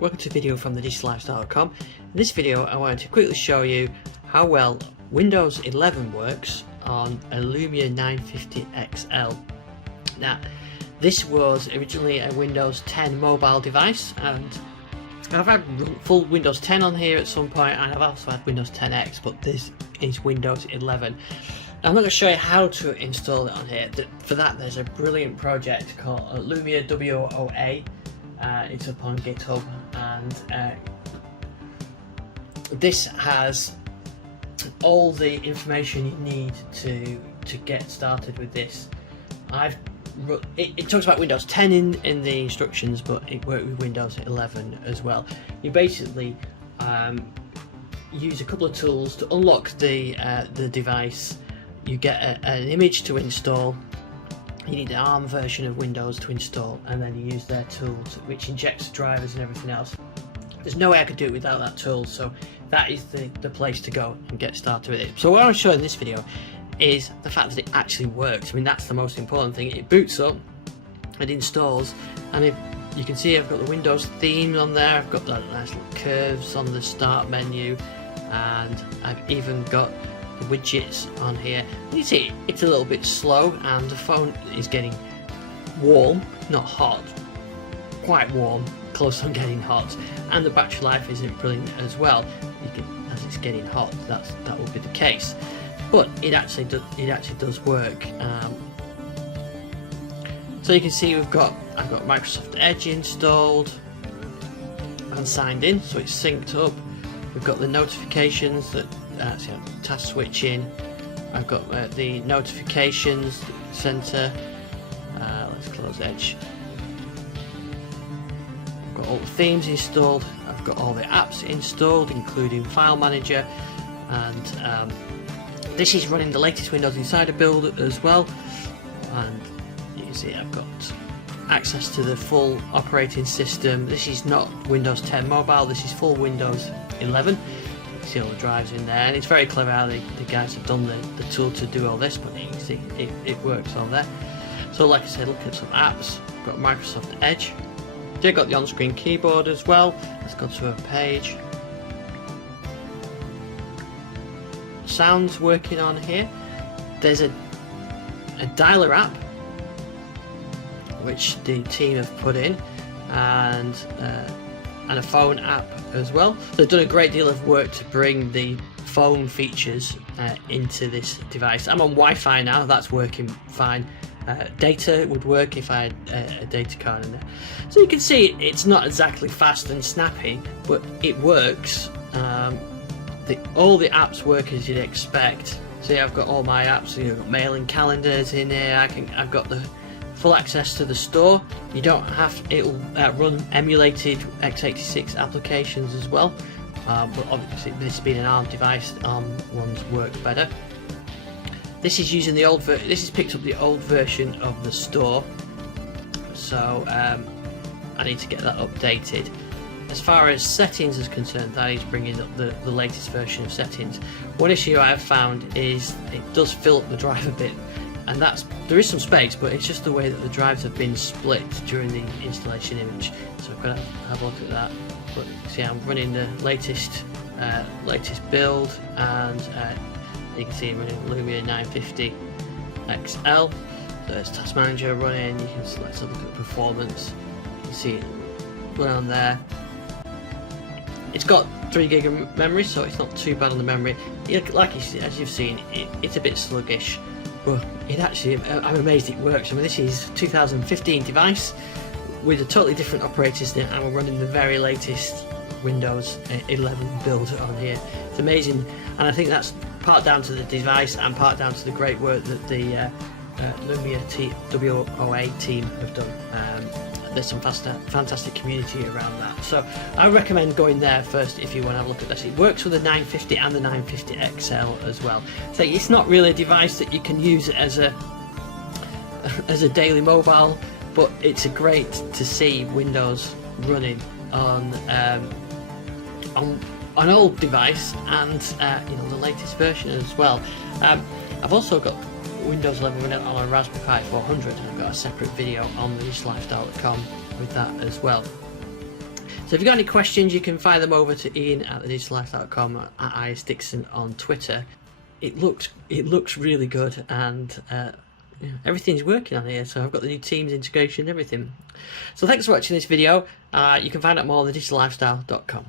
welcome to a video from thedigitalLifestyle.com. In this video I wanted to quickly show you how well Windows 11 works on a Lumia 950XL. Now this was originally a Windows 10 mobile device, and I've had full Windows 10 on here at some point, and I've also had Windows 10X, but this is Windows 11. I'm not going to show you how to install it on here. For that there's a brilliant project called Lumia WOA. It's up on GitHub, and this has all the information you need to get started with this. It talks about Windows 10 in the instructions, but it worked with Windows 11 as well. You basically use a couple of tools to unlock the device. You get an image to install. You need the ARM version of Windows to install, and then you use their tools, which injects drivers and everything else. There's no way I could do it without that tool, so that is the place to go and get started with it. So what I'm showing in this video is the fact that it actually works. I mean, that's the most important thing. It boots up, it installs, and if you can see, I've got the Windows theme on there. I've got that nice little curves on the start menu, and I've even got the widgets on here. You see it's a little bit slow, and the phone is getting warm, not hot, quite warm, close on getting hot, and the battery life isn't brilliant as well. As it's getting hot, that will be the case, but it actually does work. So you can see I've got Microsoft Edge installed and signed in, so it's synced up. We've got the notifications that task switching. I've got the notifications center. Let's close Edge. I've got all the themes installed. I've got all the apps installed, including File Manager, and this is running the latest Windows Insider build as well. And you can see I've got access to the full operating system. This is not Windows 10 mobile. This is full Windows 11. See all the drives in there, and it's very clever how the guys have done the tool to do all this, but you can see it works on there. So like I said, look at some apps. I've got Microsoft Edge. They've got the on-screen keyboard as well. Let's go to a page. Sounds working on here. There's a dialer app which the team have put in, and a phone app as well. So they've done a great deal of work to bring the phone features into this device. I'm on Wi-Fi now, that's working fine. Data would work if I had a data card in there. So you can see it's not exactly fast and snappy, but it works. All the apps work as you'd expect. So yeah, I've got all my apps. I've got mail and calendars in here. I've got the full access to the store. You don't have, it'll run emulated x86 applications as well, but obviously this being an ARM device, ARM ones work better. This is using the old this has picked up the old version of the store, so I need to get that updated. As far as settings is concerned, that is bringing up the latest version of settings. One issue I have found is it does fill up the drive a bit, and there is some space, but it's just the way that the drives have been split during the installation image. So I've got to have a look at that. But see, I'm running the latest build, and you can see I'm running Lumia 950XL. So there's Task Manager running. You can let's have a look at performance. You can see it going on there. It's got 3 gig of memory, so it's not too bad on the memory. Like as you've seen, it's a bit sluggish. But it actually, I'm amazed it works. I mean, this is a 2015 device with a totally different operating system, and we're running the very latest Windows 11 build on here. It's amazing, and I think that's part down to the device and part down to the great work that the Lumia WOA team have done. There's some fantastic community around that, so I recommend going there first if you want to have a look at this. It works with the 950 and the 950XL as well. So it's not really a device that you can use as a daily mobile, but it's great to see Windows running on an old device, and the latest version as well. I've also got Windows 11 running on a Raspberry Pi 400. I've got a separate video on thedigitalLifestyle.com with that as well. So if you've got any questions, you can fire them over to ian@thedigitallife.com, at ISDixon on Twitter. It looks really good, and everything's working on here. So I've got the new Teams integration and everything. So thanks for watching this video. You can find out more on thedigitalLifestyle.com.